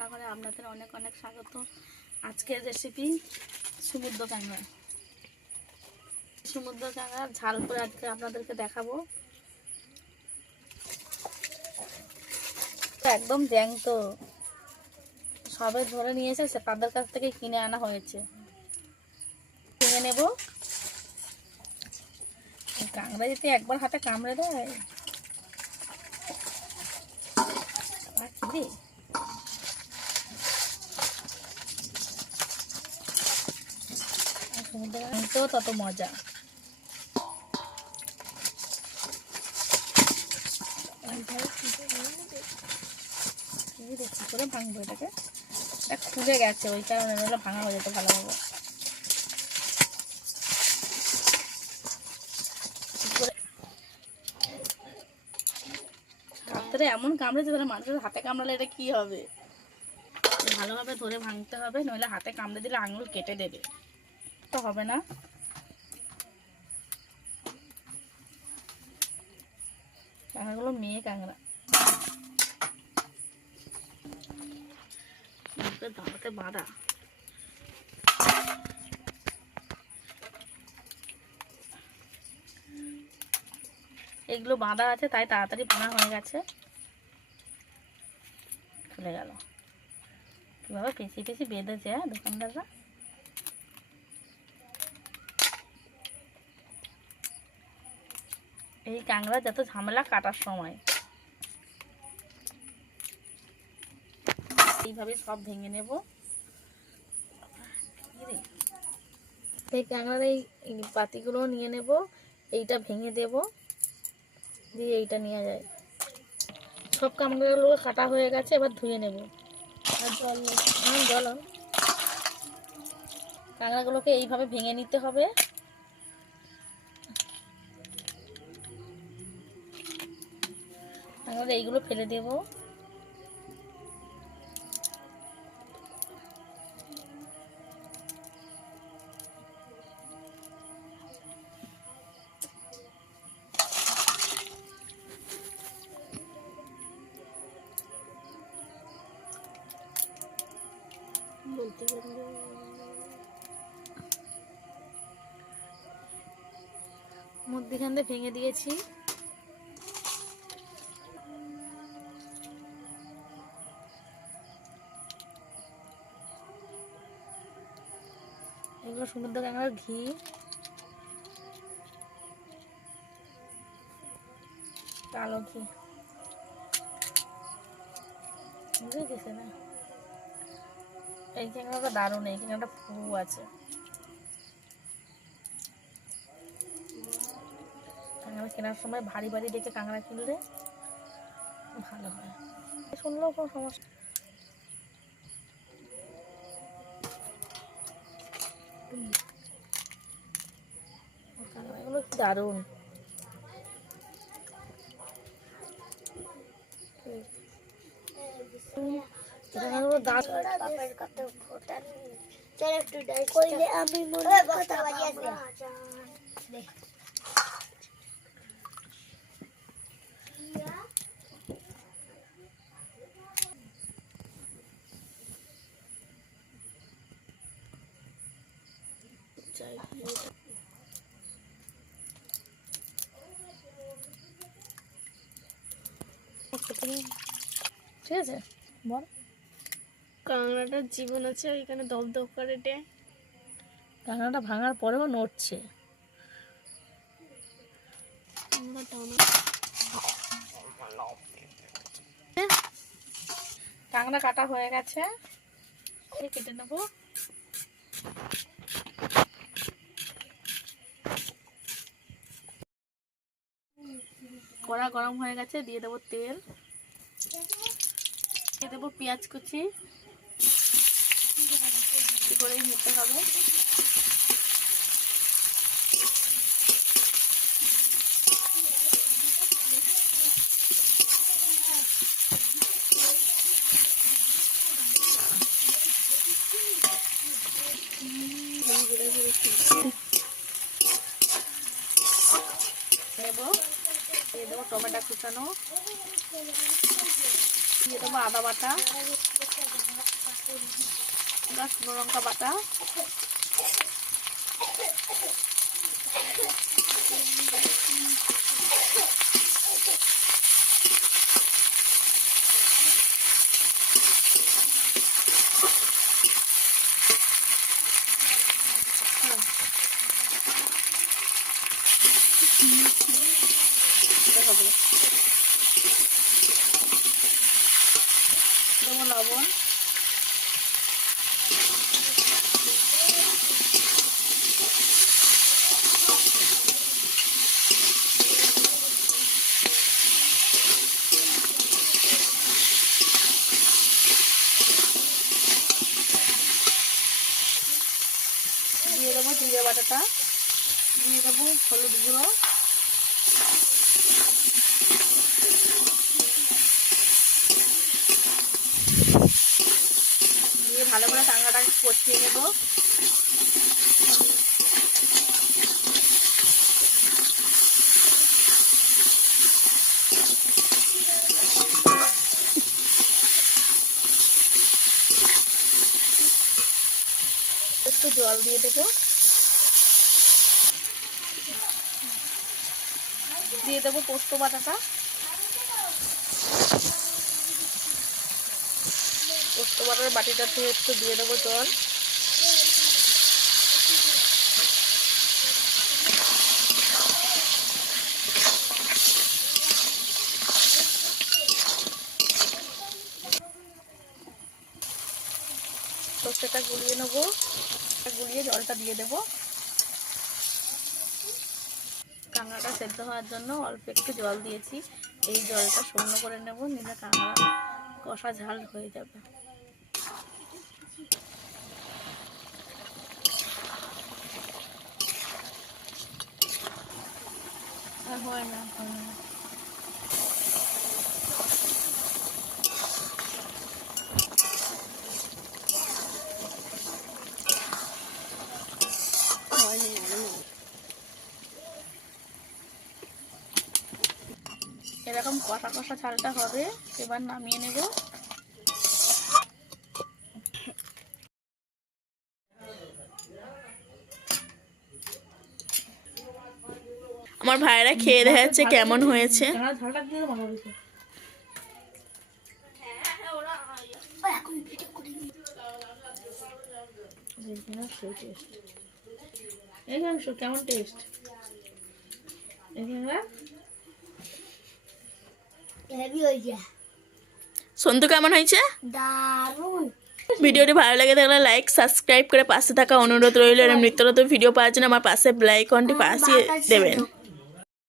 রান্নাঘরে আপনাদের অনেক অনেক স্বাগত। আজকের রেসিপি সমুদ্র কাঁকড়া। সমুদ্র কাঁকড়া ঝাল করে আজকে আপনাদেরকে দেখাবো। একদম জ্যান্ত, সবে ধরে নিয়ে এসেছে, তাদের কাছ থেকে কিনে আনা হয়েছে। কিনে নেব। কাঁকড়া যদি একবার হাতে কামড়ে দেয়, সমুদ্র তত মজা। কি করে ভাঙবো এটাকে? এটা খুলে গেছে, ওই কারণে নইলে ভাঙা হয়ে যেত ভালোভাবে। হাতটা এমন কামড়েছে, ধরে মানুষের হাতে কামড়ালে এটা কি হবে? ভালোভাবে ধরে ভাঙতে হবে, নইলে হাতে কামড়ে দিলে আঙুল কেটে দেবে, তো হবে না। কাঁকড়াগুলো মেয়ে কাঁকড়া, দাঁড়াতে বাঁধা। এগুলো বাঁধা আছে, তাই তাড়াতাড়ি ভাঙা হয়ে গেছে। খুলে গেল। কিভাবে পেঁচি পেঁচি বেঁধেছে দোকানদাররা। এই কাঁকড়া যত ঝামেলা কাটার সময়। এইভাবে সব ভেঙে নেব। এই কাঁকড়ার এই পাতিগুলো নিয়ে নেব, এইটা ভেঙে দেব, দিয়ে এইটা নিয়ে যায়। সব কাঁকড়াগুলো কাটা হয়ে গেছে, এবার ধুয়ে নেব। আর জল কাঁকড়াগুলোকে এইভাবে ভেঙে নিতে হবে। তাহলে এইগুলো ফেলে দেব। মধ্যখান দিয়ে ভেঙে দিয়েছি। এগুলো সমুদ্র কাঁকড়ার ঘি। কালো ঘি বুঝে গেছে না? এই কাঁকড়াটা দারুণ, এই কাঁকড়াটা পুরু আছে। কাঁকড়া কেনার সময় ভারী ভারী দেখে কাঁকড়া কিনলে ভালো হয়। শুনলেও কোনো সমস্যা। কাঁকড়াগুলো কি দারুণ। ঠিক আছে, বল। কাঁকড়াটার জীবন আছে, ওইখানে দপদপ করে ডে। কাঁকড়াটা ভাঙার পরেও নড়ছে। কাঁকড়া কাটা হয়ে গেছে, কেটে নেবো। কড়া গরম হয়ে গেছে, দিয়ে দেবো তেল, দিয়ে দেবো পেঁয়াজ কুচি। কি করে নিতে হবে। নেবো, দিয়ে দেবো টমেটো কুচানো, দিয়ে দেবো আদা বাটা, আদা শুকনো লঙ্কা বাটা, দেবো লবণ, দিয়ে দেবো জিরে বাটাটা, দিয়ে দেবো হলুদ গুঁড়ো, দিয়ে ভালো করে কাঁকড়াটাকে কষিয়ে নেব। একটু জল দিয়ে দেবো, দিয়ে দেবো পোস্ত বাটাটা, পোস্ত বাটার বাটিটা ধুয়ে একটু দিয়ে দেবো জল, সর্ষেটা গুলিয়ে নেবো, গুলিয়ে জলটা দিয়ে দেবো। কাঁকড়াটা সেদ্ধ হওয়ার জন্য অল্প একটু জল দিয়েছি, এই জলটা শূন্য করে নেব, নিলে কাঁকড়া কষা ঝাল হয়ে যাবে। হয় না, হয় না। এরকম কষা কষা ঝালটা হবে, এবার নামিয়ে নেব। আমার ভাইরা খেয়ে দেখাচ্ছে কেমন হয়েছে। ঝালটা দিয়ে দেবো কেমন টেস্ট, সন্তু কেমন হয়েছে? দারুণ। ভিডিওটি ভালো লাগে থাকলে লাইক সাবস্ক্রাইব করে পাশে থাকা অনুরোধ রইল। এরকম নিত্য নতুন ভিডিও পাওয়ার জন্য আমার পাশে বেল আইকনটি পাশে দেবেন।